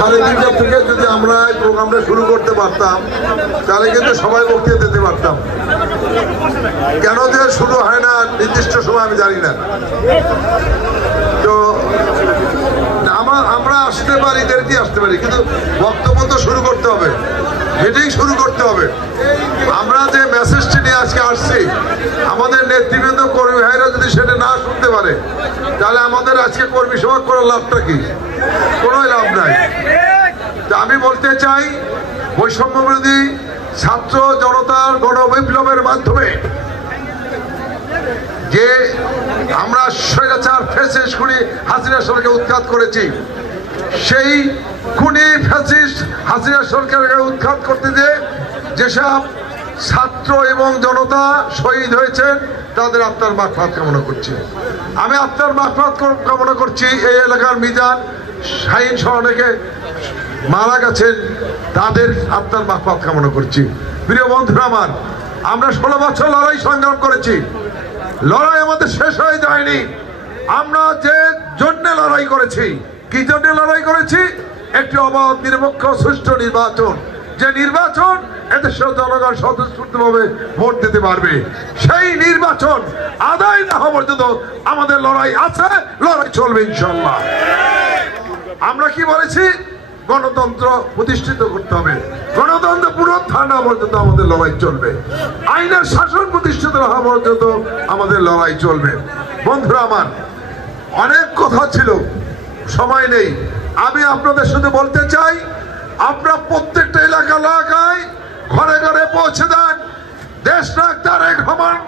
3:30 থেকে যদি আমরা এই প্রোগ্রামটা শুরু করতে পারতাম তাহলে কিন্তু সবাই বক্তৃতা দিতে পারতাম। কেন যে শুরু হয় না নির্দিষ্ট সময় আমি জানি না। তো আমরা আসতে পারি, দেরিতে আসতে পারি, কিন্তু বক্তব্য তো শুরু করতে হবে, মিটিং শুরু করতে হবে। আমরা যে মেসেজটি নিয়ে আজকে আসছি, আমাদের নেতৃবৃন্দ কর্মী ভাইরা যদি সেটা না শুনতে পারে তাহলে আমাদের আজকে কর্মী সভা করার লাভটা কি? কোনো লাভ নাই। তা আমি বলতে চাই, বৈষম্য বিরোধী ছাত্র জনতার গণবিপ্লবের মাধ্যমে যে আমরা স্বৈরাচার ফ্যাসিস্ট খুনি হাসিনা সরকারকে উৎখাত করেছি, সেই খুনি ফ্যাসিস্ট হাসিনা সরকারকে উৎখাত করতে যেসব ছাত্র এবং জনতা শহীদ হয়েছেন তাদের আত্মার মাগফিরাত কামনা করছি। আমি আত্মার মাগফিরাত কামনা করছি। এই এলাকার মিজান শাহিন সহ অনেকে মারা গেছেন, তাদের আত্মার মাগফিরাত কামনা করছি। প্রিয় বন্ধুরা আমার, আমরা 16 বছর লড়াই সংগ্রাম করেছি। লড়াই আমাদের শেষ হয়ে যায়নি। আমরা যে জন্য লড়াই করেছি, কি জন্য লড়াই করেছি? একটি অবাধ নিরপেক্ষ সুষ্ঠু নির্বাচন, যে নির্বাচন এদেশের জনগণ স্বতঃস্ফূর্তভাবে ভোট দিতে পারবে। সেই নির্বাচন আদায় না হওয়া পর্যন্ত আমাদের লড়াই আছে, লড়াই চলবে ইনশাআল্লাহ। আমরা কি বলেছি? গণতন্ত্র প্রতিষ্ঠিত করতে হবে, গণতন্ত্র পুনরুদ্ধার না পর্যন্ত আমাদের লড়াই চলবে, আইনের শাসন প্রতিষ্ঠিত না হওয়া পর্যন্ত আমাদের লড়াই চলবে। বন্ধুরা আমার, অনেক কথা ছিল, সময় নেই। আমি আপনাদের শুধু বলতে চাই, আপনারা প্রত্যেকটা এলাকায় ঘরে ঘরে পৌঁছে দেন দেশনায়ক তারেক রহমান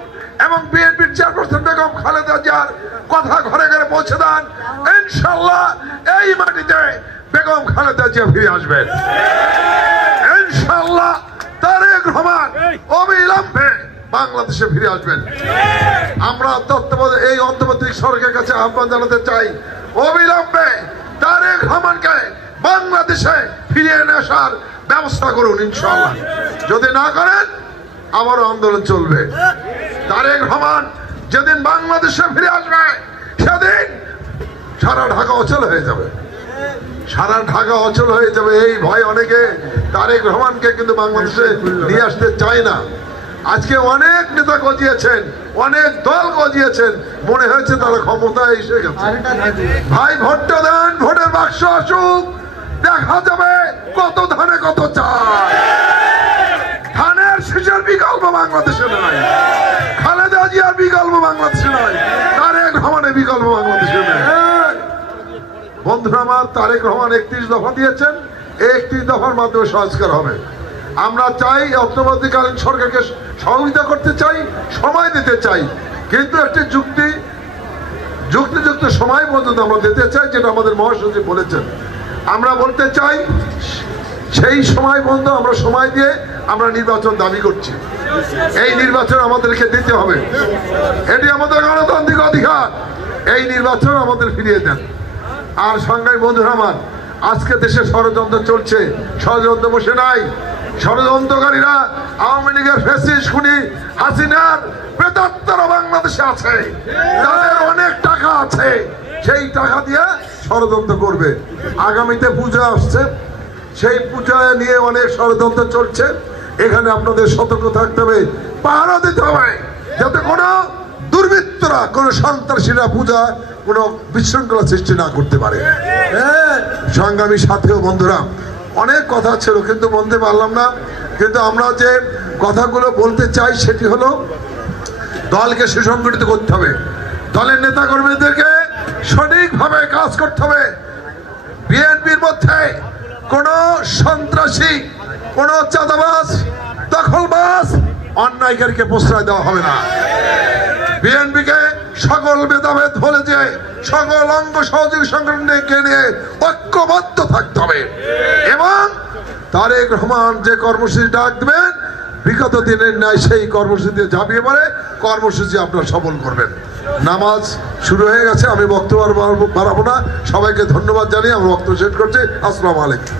এবং বিএনপির চেয়ারপারসন বেগম খালেদা জিয়ার কথা ঘরে ঘরে পৌঁছে দেন। ইনশাআল্লাহ এই মাটিতে বেগম খালেদা জিয়া ফিরে আসবেন। ইনশাআল্লাহ তারেক রহমান অবিলম্বে বাংলাদেশে ফিরে আসবেন। আমরা এই অন্তর্বর্তী সরকারের কাছে আহ্বান জানাতে চাই, অবিলম্বে তারেক রহমানকে বাংলাদেশে ফিরিয়ে নিয়ে আসার ব্যবস্থা করুন ইনশাআল্লাহ। যদি না করেন আবারও আন্দোলন চলবে। তারেক রহমান যেদিন বাংলাদেশে ফিরে আসবে সেদিন সারা ঢাকা অচল হয়ে যাবে, সারা ঢাকা অচল হয়ে যাবে। এই ভয় অনেকে তারেক রহমানকে কিন্তু বাংলাদেশে নিয়ে আসতে চায় না। আজকে অনেক নেতা গজিয়েছেন, অনেক দল গজিয়েছেন, মনে হয়েছে তারা ক্ষমতায় এসে গেছে। ভাই ভোটটা দেন, ভোটের বাক্স আসুক, দেখা যাবে কত ধানে কত চাল। ধানের শীষের বিকল্প বাংলাদেশে নাই, খালেদা জিয়ার বিকল্প বাংলাদেশে নাই, তারেক রহমানের বিকল্প বাংলাদেশে নাই। বন্ধুরা আমার, তারেক রহমান 31 দফা দিয়েছেন, এই 31 দফার মাধ্যমে সংস্কার হবে। আমরা চাই অন্তর্বর্তীকালীন সরকারকে সহযোগিতা করতে চাই, সময় দিতে চাই, কিন্তু একটি যুক্তিযুক্ত সময় পর্যন্ত আমরা দিতে চাই, যেটা আমাদের মহাসচিব বলেছেন। আমরা বলতে চাই সেই সময় পর্যন্ত আমরা সময় দিয়ে আমরা নির্বাচন দাবি করছি। এই নির্বাচন আমাদেরকে দিতে হবে, এটি আমাদের গণতান্ত্রিক অধিকার। এই নির্বাচন আমাদের ফিরিয়ে দেন। আর সংগ্রামী বন্ধুরা আমার, আজকে দেশে ষড়যন্ত্র চলছে, ষড়যন্ত্র বসে নাই। ষড়যন্ত্রকারীরা আওয়ামী লীগের ফ্যাসিস্ট খুনি হাসিনার প্রেতাত্মারা বাংলাদেশে আছে, তাদের অনেক টাকা আছে, সেই টাকা দিয়ে ষড়যন্ত্র করবে। আগামীতে পূজা আসছে, সেই পূজা নিয়ে অনেক ষড়যন্ত্র চলছে। এখানে আপনাদের সতর্ক থাকতে হবে, পাহারা দিতে হবে, যাতে কোনো দুর্বৃত্তরা, কোনো সন্ত্রাসীরা পূজা কোনো বিশৃঙ্খলা সৃষ্টি না করতে পারে। সংগ্রামী সাথী ও বন্ধুরা, অনেক কথা ছিল কিন্তু বলতে পারলাম না। কিন্তু আমরা যে কথাগুলো বলতে চাই সেটি হলো, দলকে সুসংগঠিত করতে হবে, দলের নেতা কর্মীদেরকে সঠিকভাবে কাজ করতে হবে। বিএনপির মধ্যে কোনো সন্ত্রাসী, কোনো চাঁদাবাজ, দখলবাজ, অন্যায়কারীকে প্রশ্রয় দেওয়া হবে না। বিএনপিকে সকল ভেদাভেদ ভুলে যে সকল অঙ্গ সহযোগী সংগঠনকে নিয়ে ঐক্যবদ্ধ থাকতে হবে। এবং তারেক রহমান যে কর্মসূচি ডাক দেবেন, বিগত দিনের ন্যায় সেই কর্মসূচিতে ঝাঁপিয়ে পড়ে কর্মসূচি আপনারা সফল করবেন। নামাজ শুরু হয়ে গেছে, আমি বক্তব্য বাড়াবো না। সবাইকে ধন্যবাদ জানিয়ে আমি বক্তব্য শেষ করছি। আসসালামু আলাইকুম।